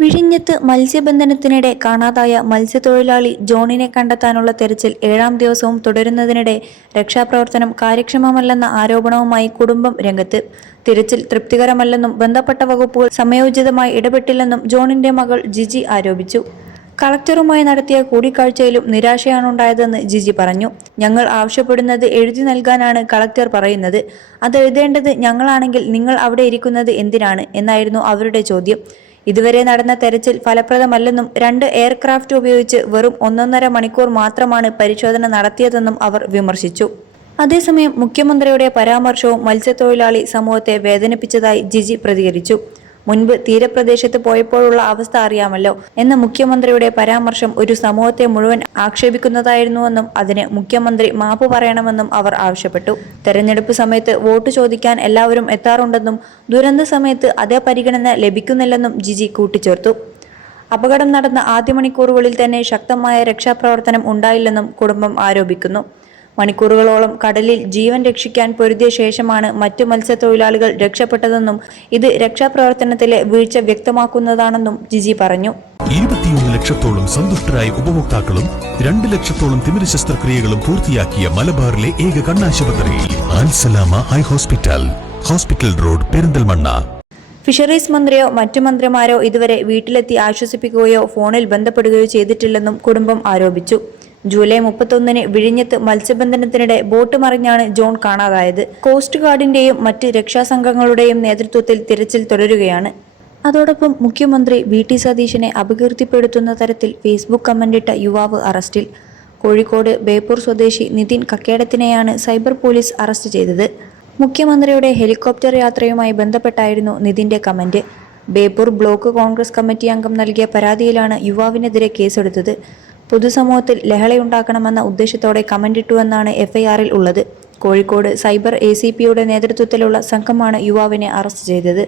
വിഴിഞ്ഞത്ത് മത്സ്യബന്ധനത്തിനിടെ കാണാതായ മത്സ്യത്തൊഴിലാളി ജോണിനെ കണ്ടെത്താനുള്ള തെരച്ചിൽ 7ാം ദിവസവും തുടരുന്നതിനിടെ രക്ഷാപ്രവർത്തനം കാര്യക്ഷമമല്ലെന്ന ആരോപണവുമായി കുടുംബം രംഗത്ത്. തിരച്ചിൽ തൃപ്തികരമല്ലെന്നും ബന്ധപ്പെട്ട വകുപ്പുകൾ സമയോചിതമായി ഇടപെട്ടില്ലെന്നും ജോണിന്റെ മകൾ ജിജി ആരോപിച്ചു. കളക്ടറുമായി നടത്തിയ കൂടിക്കാഴ്ചയിലും നിരാശയാണുണ്ടായതെന്ന് ജിജി പറഞ്ഞു. ഞങ്ങൾ ആവശ്യപ്പെടുന്നത് എഴുതി നൽകാനാണ് കളക്ടർ പറയുന്നത്. അതെഴുതേണ്ടത് ഞങ്ങളാണെങ്കിൽ നിങ്ങൾ അവിടെ ഇരിക്കുന്നത് എന്തിനാണ് എന്നായിരുന്നു അവരുടെ ചോദ്യം. ഇതുവരെ നടന്ന തെരച്ചിൽ ഫലപ്രദമല്ലെന്നും 2 എയർക്രാഫ്റ്റ് ഉപയോഗിച്ച് വെറും 1.5 മണിക്കൂർ മാത്രമാണ് പരിശോധന നടത്തിയതെന്നും അവർ വിമർശിച്ചു. അതേസമയം മുഖ്യമന്ത്രിയുടെ പരാമർശവും മത്സ്യത്തൊഴിലാളി സമൂഹത്തെ വേദനിപ്പിച്ചതായി ജിജി പ്രതികരിച്ചു. മുൻപ് തീരപ്രദേശത്ത് പോയപ്പോഴുള്ള അവസ്ഥ അറിയാമല്ലോ എന്ന മുഖ്യമന്ത്രിയുടെ പരാമർശം ഒരു സമൂഹത്തെ മുഴുവൻ ആക്ഷേപിക്കുന്നതായിരുന്നുവെന്നും അതിന് മുഖ്യമന്ത്രി മാപ്പ് പറയണമെന്നും അവർ ആവശ്യപ്പെട്ടു. തെരഞ്ഞെടുപ്പ് സമയത്ത് വോട്ട് ചോദിക്കാൻ എല്ലാവരും എത്താറുണ്ടെന്നും ദുരന്ത സമയത്ത് അതേ പരിഗണന ലഭിക്കുന്നില്ലെന്നും ജിജി കൂട്ടിച്ചേർത്തു. അപകടം നടന്ന ആദ്യ മണിക്കൂറുകളിൽ തന്നെ ശക്തമായ രക്ഷാപ്രവർത്തനം ഉണ്ടായില്ലെന്നും കുടുംബം ആരോപിക്കുന്നു. മണിക്കൂറുകളോളം കടലിൽ ജീവൻ രക്ഷിക്കാൻ പൊരുതിയ ശേഷമാണ് മറ്റു മത്സ്യത്തൊഴിലാളികൾ രക്ഷപ്പെട്ടതെന്നും ഇത് രക്ഷാപ്രവർത്തനത്തിലെ വീഴ്ച വ്യക്തമാക്കുന്നതാണെന്നും ജിജി പറഞ്ഞു. 21 ലക്ഷത്തോളം സന്തുഷ്ടരായ ഉപഭോക്താക്കളും 2 ലക്ഷത്തോളം തിമിര ശസ്ത്രക്രിയകളും പൂർത്തിയാക്കിയ മലബാറിലെ ഏക കണ്ണാശുപത്രി Alsalama eye hospital, hospital road, Perinthalmanna. Fisheries മന്ത്രിയോ മറ്റു മന്ത്രിമാരോ ഇതുവരെ വീട്ടിലെത്തി ആശ്വസിപ്പിക്കുകയോ ഫോണിൽ ബന്ധപ്പെടുകയോ ചെയ്തിട്ടില്ലെന്നും കുടുംബം ആരോപിച്ചു. ജൂലൈ 31-ന് വിഴിഞ്ഞത്ത് മത്സ്യബന്ധനത്തിനിടെ ബോട്ട് മറിഞ്ഞാണ് ജോൺ കാണാതായത്. കോസ്റ്റ് ഗാർഡിന്റെയും മറ്റ് രക്ഷാസംഘങ്ങളുടെയും നേതൃത്വത്തിൽ തിരച്ചിൽ തുടരുകയാണ്. അതോടൊപ്പം മുഖ്യമന്ത്രി വി.ടി. സതീശനെ അപകീർത്തിപ്പെടുത്തുന്ന തരത്തിൽ ഫേസ്ബുക്ക് കമന്റിട്ട യുവാവ് അറസ്റ്റിൽ. കോഴിക്കോട് ബേപ്പൂർ സ്വദേശി നിതിൻ കക്കേടത്തിനെയാണ് സൈബർ പോലീസ് അറസ്റ്റ് ചെയ്തത്. മുഖ്യമന്ത്രിയുടെ ഹെലികോപ്റ്റർ യാത്രയുമായി ബന്ധപ്പെട്ടായിരുന്നു നിതിന്റെ comment. Beypore block Congress committee അംഗം നൽകിയ പരാതിയിലാണ് യുവാവിനെതിരെ കേസെടുത്തത്. പൊതുസമൂഹത്തിൽ ലഹളയുണ്ടാക്കണമെന്ന ഉദ്ദേശത്തോടെ കമന്റിട്ടുവെന്നാണ് എഫ്ഐആറിൽ ഉള്ളത്. കോഴിക്കോട് സൈബർ ACPയുടെ നേതൃത്വത്തിലുള്ള സംഘമാണ് യുവാവിനെ അറസ്റ്റ് ചെയ്തത്.